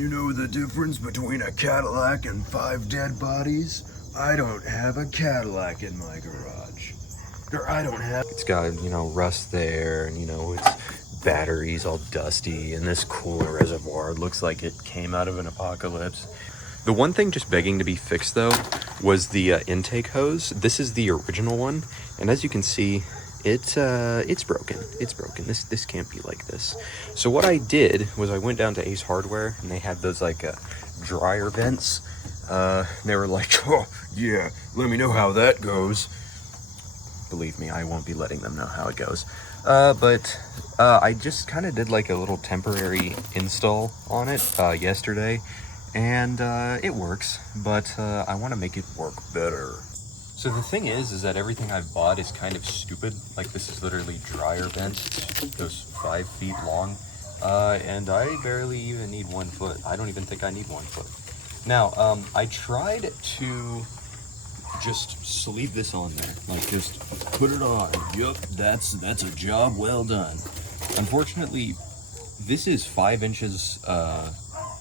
You know the difference between a Cadillac and 5 dead bodies? I don't have a Cadillac in my garage. Or I don't have... It's got, you know, rust there, and, you know, its battery's all dusty, and this coolant reservoir looks like it came out of an apocalypse. The one thing just begging to be fixed, though, was the intake hose. This is the original one, and as you can see, it's broken. It's broken. This can't be like this. So what I did was I went down to Ace Hardware, and they had those like dryer vents. They were like, oh yeah, let me know how that goes. Believe me, I won't be letting them know how it goes. But I just kind of did like a little temporary install on it yesterday, and it works, but I want to make it work better. So the thing is that everything I've bought is kind of stupid. Like, this is literally dryer vents. It goes 5 feet long. And I barely even need 1 foot. I don't even think I need 1 foot. Now, I tried to just sleeve this on there. Like, just put it on. Yup, that's a job well done. Unfortunately, this is 5 inches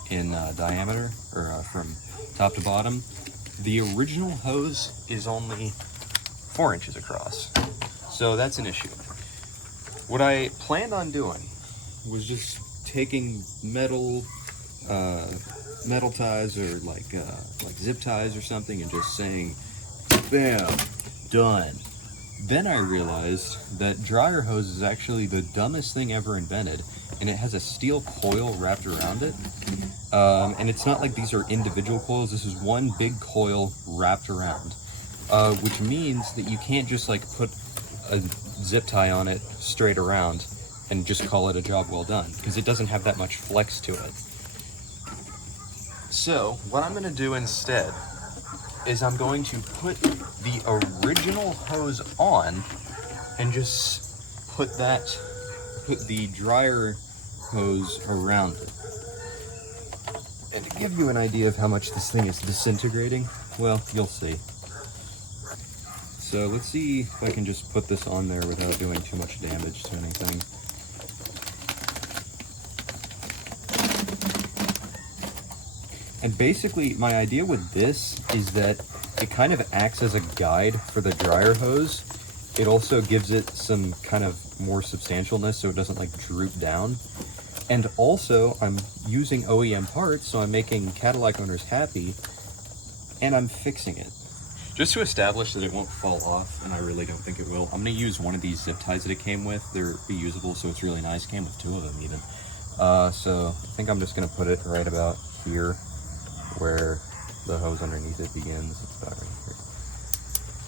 in diameter, or from top to bottom. The original hose is only 4 inches across, so that's an issue. What I planned on doing was just taking metal ties or like zip ties or something and just saying, bam, done. Then I realized that dryer hose is actually the dumbest thing ever invented, and it has a steel coil wrapped around it. And it's not like these are individual coils. This is one big coil wrapped around, which means that you can't just like put a zip tie on it straight around and just call it a job well done, because it doesn't have that much flex to it. So what I'm going to do instead is I'm going to put the original hose on and just put the dryer hose around it. And to give you an idea of how much this thing is disintegrating, well, you'll see. So let's see if I can just put this on there without doing too much damage to anything. And basically, my idea with this is that it kind of acts as a guide for the dryer hose. It also gives it some kind of more substantialness so it doesn't like droop down. And also, I'm using OEM parts, so I'm making Cadillac owners happy, and I'm fixing it. Just to establish that it won't fall off, and I really don't think it will, I'm going to use one of these zip ties that it came with. They're reusable, so it's really nice. It came with 2 of them even. So I think I'm just going to put it right about here, where the hose underneath it begins. It's about right here.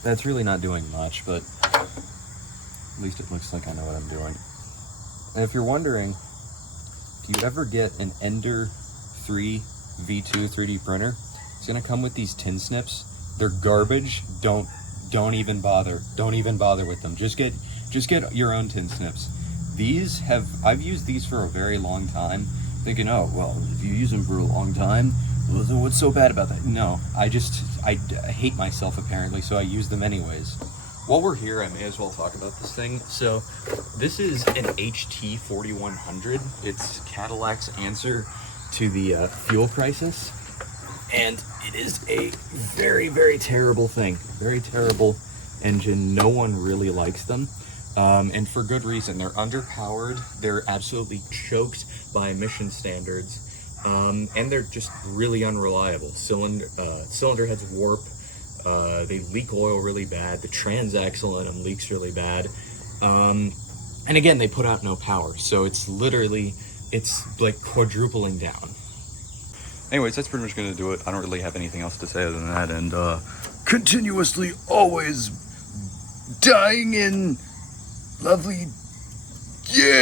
That's really not doing much, but at least it looks like I know what I'm doing. And if you're wondering, if you ever get an Ender 3 V2 3D printer, it's gonna come with these tin snips. They're garbage. Don't even bother. Don't even bother with them. Just get your own tin snips. I've used these for a very long time, thinking, oh well, if you use them for a long time, well, what's so bad about that? No, I hate myself apparently, so I use them anyways. While we're here, I may as well talk about this thing. So this is an HT 4100. It's Cadillac's answer to the fuel crisis. And it is a very, very terrible thing. Very terrible engine. No one really likes them. And for good reason. They're underpowered. They're absolutely choked by emission standards. And they're just really unreliable. Cylinder heads warp. They leak oil really bad. The transaxle in them leaks really bad. And again, they put out no power. So it's like quadrupling down. Anyways, that's pretty much going to do it. I don't really have anything else to say other than that. And continuously always dying in lovely... Yeah!